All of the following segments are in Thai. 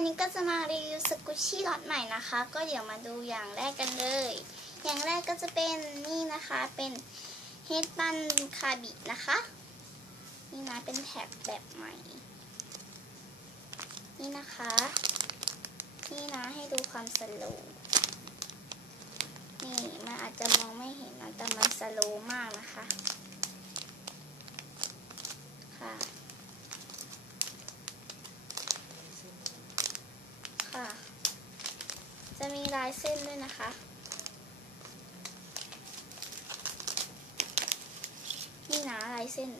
วันนี้ก็จะมารีวิวสกุชชี่ล็อตใหม่นะคะ ก็เดี๋ยวมาดูอย่างแรกกันเลย อย่างแรกก็จะเป็นนี่นะคะเป็นเฮดบันคาบินะคะ นี่นะเป็นแท็บแบบใหม่ นี่นะคะ นี่นะให้ดูความสโลว์นี่มันอาจจะมองไม่เห็นนะแต่มันสโลว์มากนะคะ ค่ะ ค่ะ จะมีลายเส้นด้วยนะคะ นี่นะลายเส้น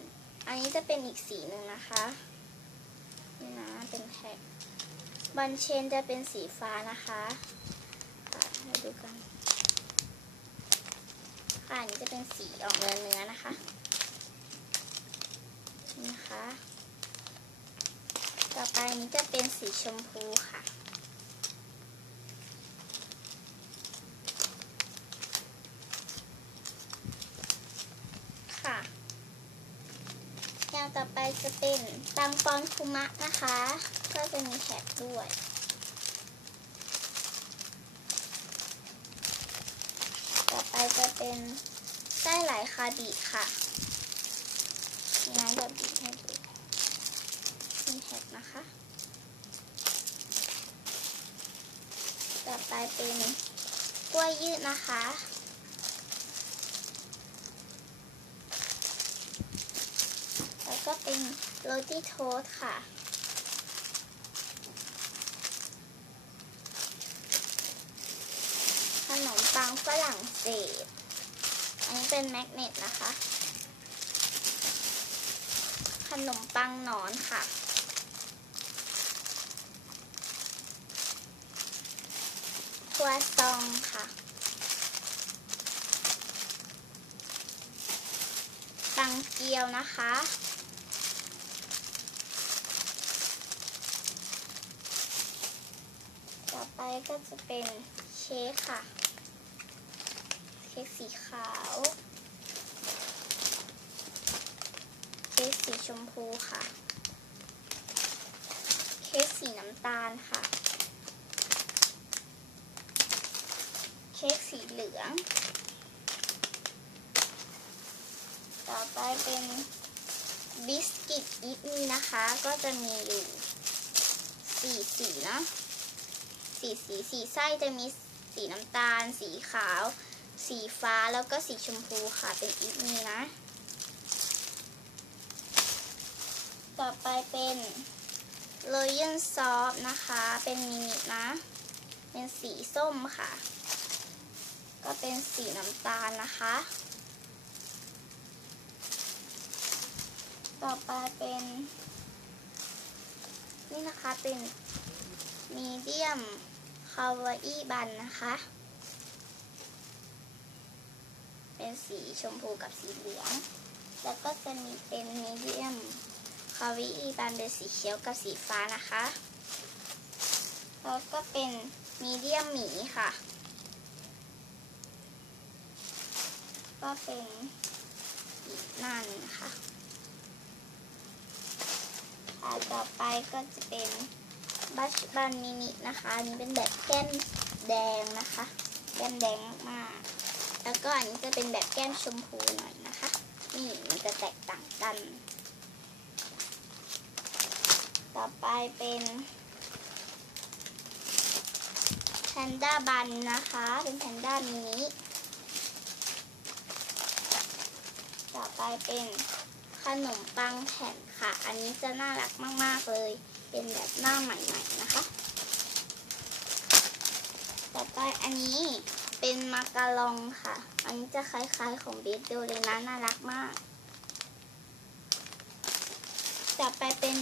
อันนี้จะเป็นอีกสีหนึ่งนะคะ นี่นะเป็นแท็กบันเชนจะเป็นสีฟ้านะคะค่ะให้ดูกันค่ะอันนี้จะเป็นสีออกเนื้อเนื้อนะคะ นี่นะคะ ต่อไปนี้จะเป็นสีชมพูค่ะ อย่าง ต่อไปจะเป็นตังปอนคุมะนะคะ ก็จะมีแท็กด้วย ต่อไปจะเป็นไส้ไหลคาบิค่ะงั้นเดี๋ยวบีให้ดูมีแท็กนะคะ ต่อไปเป็นกล้วยยืดนะคะ แล้ว ก็เป็นโรตีโทสค่ะ ขนมปังฝรั่งเศส อันนี้เป็นแมกเนตนะคะ ขนมปังหนอนค่ะครัวซองค่ะตังเกียวนะคะ ต่อไป ก็จะเป็นเค้กค่ะ เค้กสีขาว เค้กสีชมพูค่ะ เค้กสีน้ำตาลค่ะ เค้กสีเหลือง ต่อไปเป็นบิสกิตอีทมีนะคะ ก็จะมีอยู่สี่สีเนาะ สีสีสีไส้จะมีสีน้ำตาล สีขาว สีฟ้าแล้วก็สีชมพูค่ะเป็นอีทมีนะ ต่อไปเป็นโรยัลซอฟนะคะ เป็นมินินะ เป็นสีส้มค่ะ ก็เป็นสีน้ำตาลนะคะ ต่อไปเป็น นี่นะคะเป็น มีเดียมคาวาอี้บันนะคะ เป็นสีชมพูกับสีเหลือง แล้วก็จะมีเป็นมีเดียมคาวิอีบันเป็นสีเขียวกับสีฟ้านะคะ แล้วก็เป็นมีเดียมหมีค่ะ ก็เป็นนั่นนะคะค่ะต่อไปก็จะเป็น บัชบันมินินะคะอันนี้เป็นแบบแก้มแดงนะคะ แก้มแดงมากแล้วก็อันนี้จะเป็นแบบแก้มชมพูหน่อยนะคะ นี่มันจะแตกต่างกัน ต่อไปเป็นแพนด้าบันนะคะ เป็นแพนด้ามินิต่อไปเป็นขนมปังแผ่นค่ะ อันนี้จะน่ารักมาก ๆ เลย เป็นแบบหน้าใหม่ๆนะคะ ต่อไปอันนี้เป็นมาการองค่ะ อันนี้จะคล้ายๆของเบสโดเลยนะน่ารักมาก ต่อไปเป็น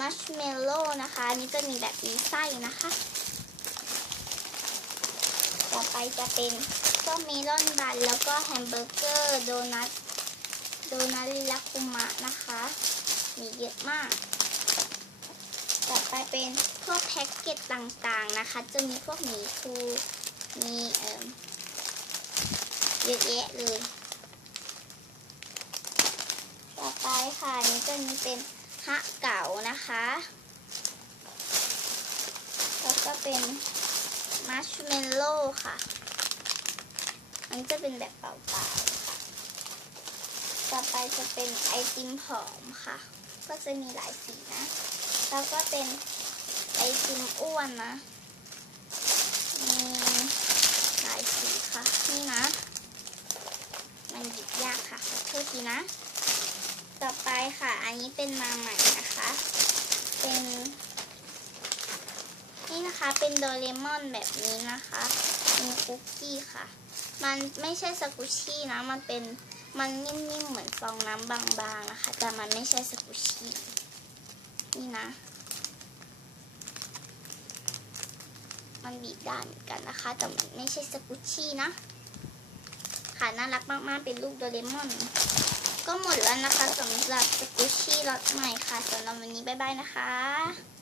มัชเมลโล่นะคะ อันนี้จะมีแบบมีไส้นะคะ ต่อไปจะเป็นพวกเมลอนบันแล้วก็แฮมเบอร์เกอร์โดนัท โดนัทลิลาคุมะนะคะ มีเยอะมาก ต่อไปเป็นพวกแพ็กเกจต่างๆนะคะ จะมีพวกหมีคูมีเอ่อเยอะแยะเลย ต่อไปค่ะอันนี้จะมีเป็นฮะเก๋านะคะ แล้วก็เป็นมัชเมลโล่ค่ะมันจะเป็นแบบเปล่าๆ ต่อไปจะเป็นไอติมหอมค่ะ ก็จะมีหลายสีนะ แล้วก็เป็นไอติมอ้วนนะมีหลายสีค่ะ นี่นะ มันหยิบยากค่ะขอโทษทีนะ ต่อไปค่ะ อันนี้เป็นมาใหม่นะคะ เป็น นี่นะคะเป็นโดเรมอนแบบนี้นะคะเป็นคุกกี้ค่ะ มันไม่ใช่สกุชี่นะ มันเป็นมันนิ่มๆเหมือนฟองน้ำบางๆนะคะ แต่มันไม่ใช่สกุชชี่ นี่นะ มันบีบได้เหมือนกันนะคะ แต่มันไม่ใช่สกุชชี่นะ ค่ะน่ารักมากๆ เป็นลูกโดเรมอน ก็หมดแล้วนะคะสำหรับสกุชชี่รถใหม่ค่ะสำหรับวันนี้บ๊ายบายนะคะ